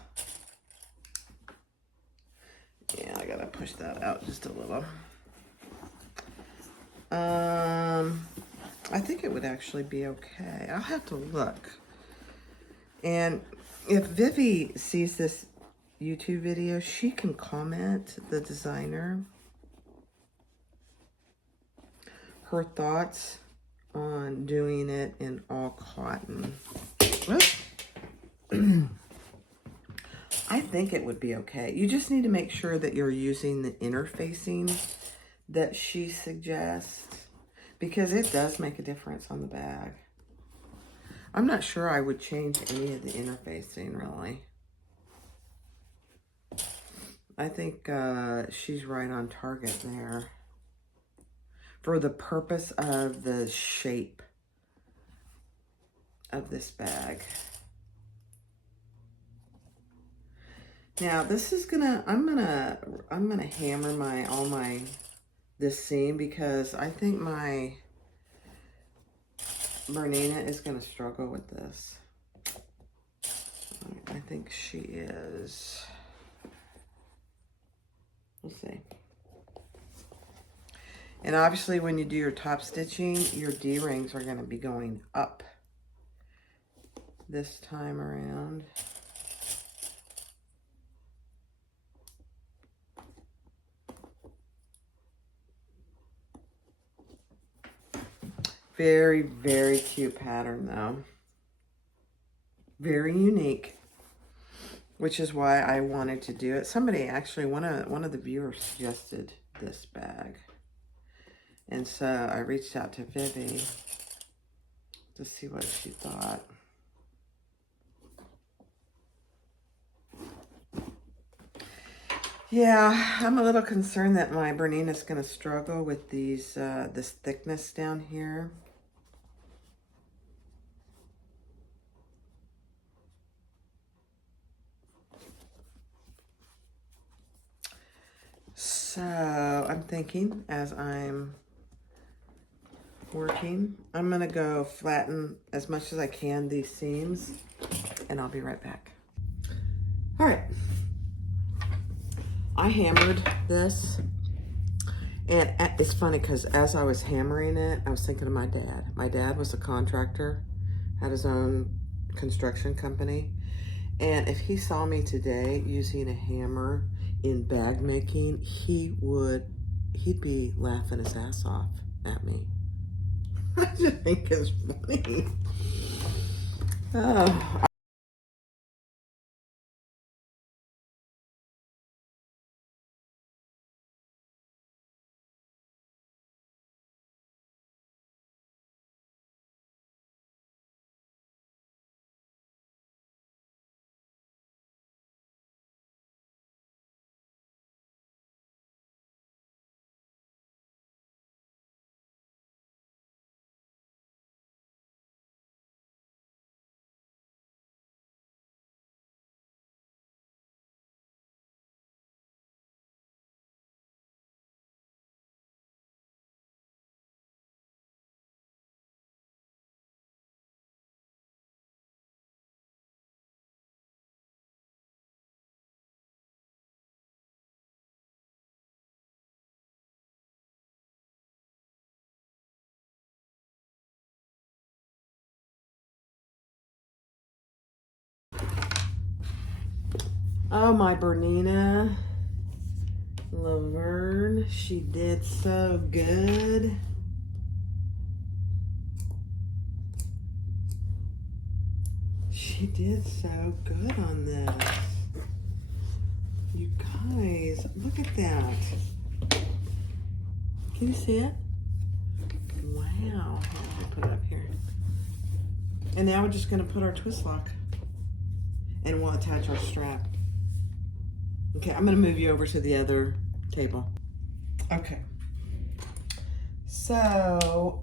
Yeah, I gotta push that out just a little. I think it would actually be okay. I'll have to look. And if Vivi sees this YouTube video, she can comment, the designer, her thoughts on doing it in all cotton. I think it would be okay. You just need to make sure that you're using the interfacing that she suggests, because it does make a difference on the bag. I'm not sure I would change any of the interfacing, really. I think she's right on target there for the purpose of the shape of this bag. Now this is I'm gonna hammer this seam, because I think my Bernina is gonna struggle with this. I think she is. We'll see. And obviously when you do your top stitching, your D-rings are gonna be going up this time around. Very, very cute pattern though. Very unique, which is why I wanted to do it. Somebody actually, one of the viewers suggested this bag. And so I reached out to Vivi to see what she thought. Yeah, I'm a little concerned that my Bernina is going to struggle with these this thickness down here. So I'm thinking, as I'm working, I'm going to go flatten as much as I can these seams, and I'll be right back. All right. I hammered this, and it's funny because as I was hammering it, I was thinking of my dad. My dad was a contractor, had his own construction company, and if he saw me today using a hammer in bag making, he'd be laughing his ass off at me. I just think it's funny. Oh. Oh, my Bernina Laverne, she did so good. She did so good on this. You guys, look at that. Can you see it? Wow. I'll put it up here. And now we're just going to put our twist lock, and we'll attach our strap. Okay, I'm gonna move you over to the other table. Okay. So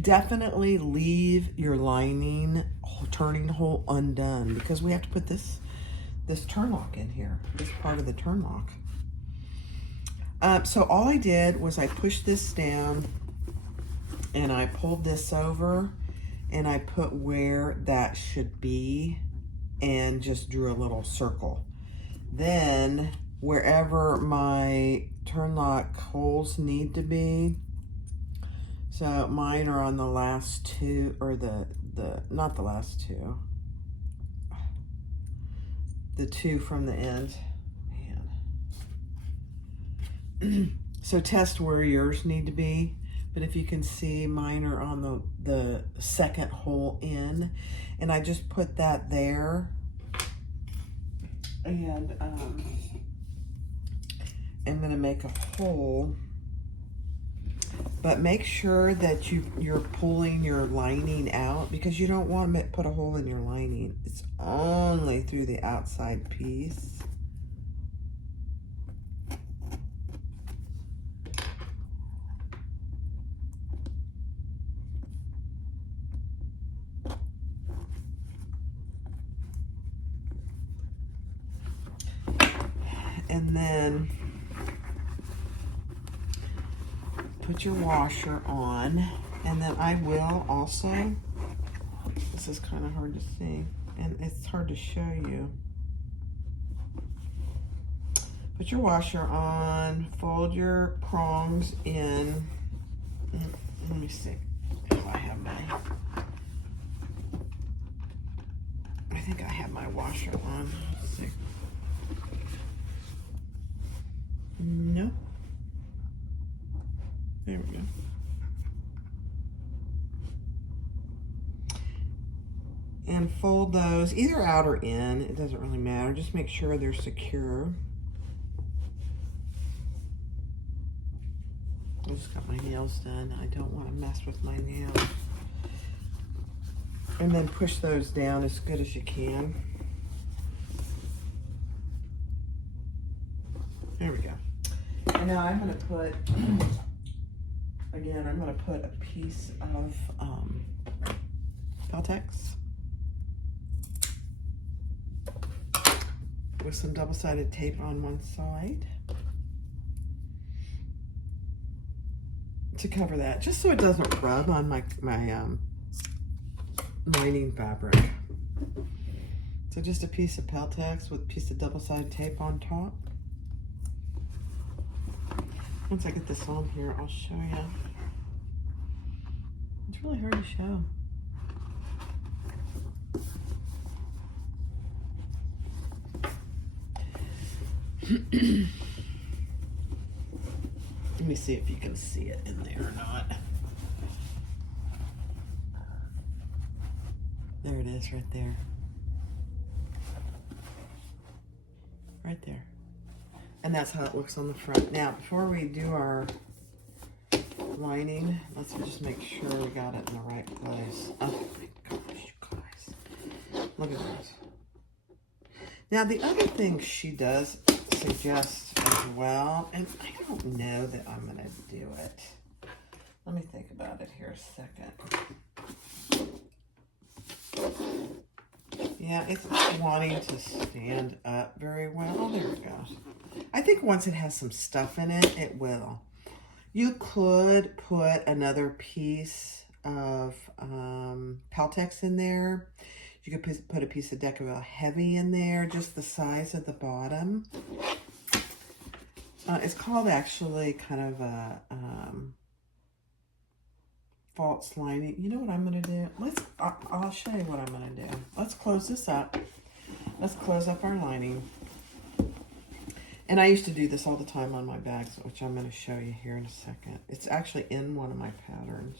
definitely leave your lining turning hole undone because we have to put this turn lock in here, this part of the turn lock. So all I did was I pushed this down and I pulled this over and I put where that should be and just drew a little circle. Then wherever my turn lock holes need to be, so mine are on the last two, or not the last two, the two from the end. Man. So test where yours need to be. But if you can see, mine are on the second hole in. And I just put that there. And I'm gonna make a hole. But make sure that you're pulling your lining out because you don't want to put a hole in your lining. It's only through the outside piece. And then put your washer on, and then I will also, this is kind of hard to see, and it's hard to show you. Put your washer on, fold your prongs in. Let me see if I have I think I have my washer on. Let's see. No. There we go. And fold those either out or in. It doesn't really matter. Just make sure they're secure. I just got my nails done. I don't want to mess with my nails. And then push those down as good as you can. There we go. And now I'm going to put, again, I'm going to put a piece of Peltex with some double-sided tape on one side to cover that, just so it doesn't rub on my lining fabric. So just a piece of Peltex with a piece of double-sided tape on top. Once I get this on here, I'll show you. It's really hard to show. Let me see if you can see it in there or not. There it is, right there. Right there. And that's how it looks on the front. Now, before we do our lining, let's just make sure we got it in the right place. Oh my gosh, you guys. Look at this. Now, the other thing she does suggest as well, and I don't know that I'm going to do it. Let me think about it here a second. Yeah, it's not wanting to stand up very well. Oh, there it goes. I think once it has some stuff in it, it will. You could put another piece of Peltex in there. You could put a piece of Decaville Heavy in there, just the size of the bottom. It's called actually kind of a false lining. You know what I'm going to do? I'll show you what I'm going to do. Let's close this up. Let's close up our lining. And I used to do this all the time on my bags, which I'm going to show you here in a second. It's actually in one of my patterns.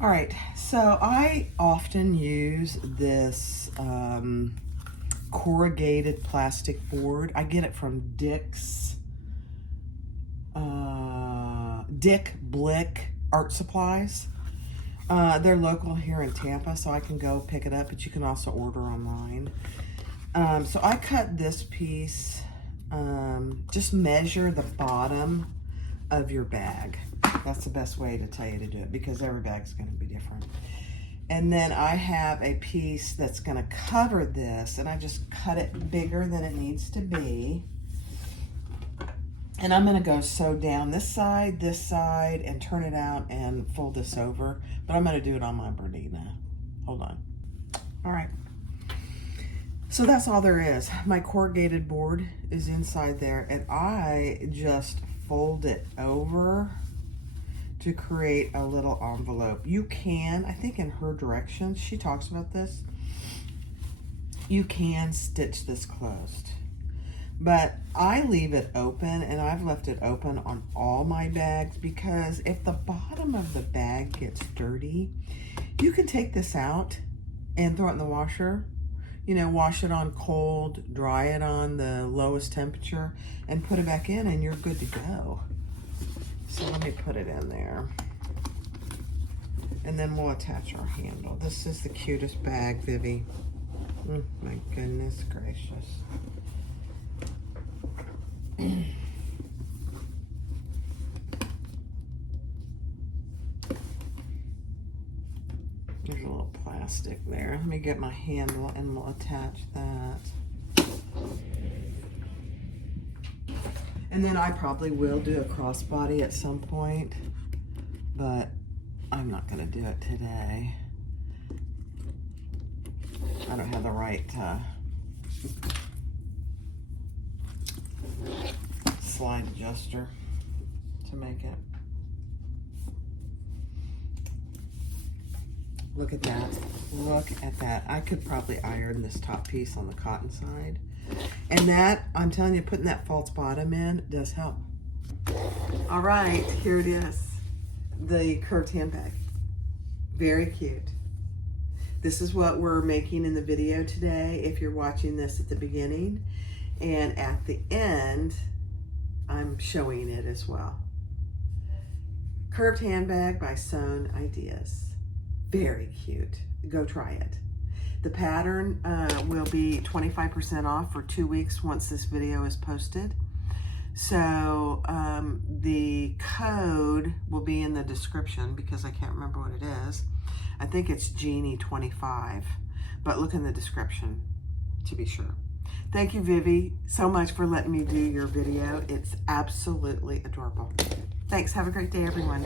All right, so I often use this corrugated plastic board. I get it from Dick Blick Art Supplies. They're local here in Tampa, so I can go pick it up, but you can also order online. So I cut this piece, just measure the bottom of your bag. That's the best way to tell you to do it, because every bag's going to be different. And then I have a piece that's going to cover this, and I just cut it bigger than it needs to be. And I'm going to go sew down this side, and turn it out and fold this over. But I'm going to do it on my Bernina. Hold on. All right. So that's all there is. My corrugated board is inside there, and I just fold it over to create a little envelope. You can, I think in her directions, she talks about this, you can stitch this closed. But I leave it open, and I've left it open on all my bags, because if the bottom of the bag gets dirty, you can take this out and throw it in the washer. You know, wash it on cold, dry it on the lowest temperature, and put it back in, and you're good to go. So let me put it in there. And then we'll attach our handle. This is the cutest bag, Vivi. Oh, my goodness gracious. There's a little plastic there. Let me get my handle and we'll attach that. And then I probably will do a crossbody at some point, but I'm not going to do it today. I don't have the right slide adjuster to make it. Look at that. Look at that. I could probably iron this top piece on the cotton side. And that, I'm telling you, putting that false bottom in does help. All right, here it is. The curved handbag. Very cute. This is what we're making in the video today, if you're watching this at the beginning. And at the end, I'm showing it as well. Curved handbag by Sewn Ideas. Very cute. Go try it. The pattern will be 25% off for 2 weeks once this video is posted. So the code will be in the description, because I can't remember what it is. I think it's Jeannie 25, but look in the description to be sure. Thank you, Vivi, so much for letting me do your video. It's absolutely adorable. Thanks. Have a great day, everyone.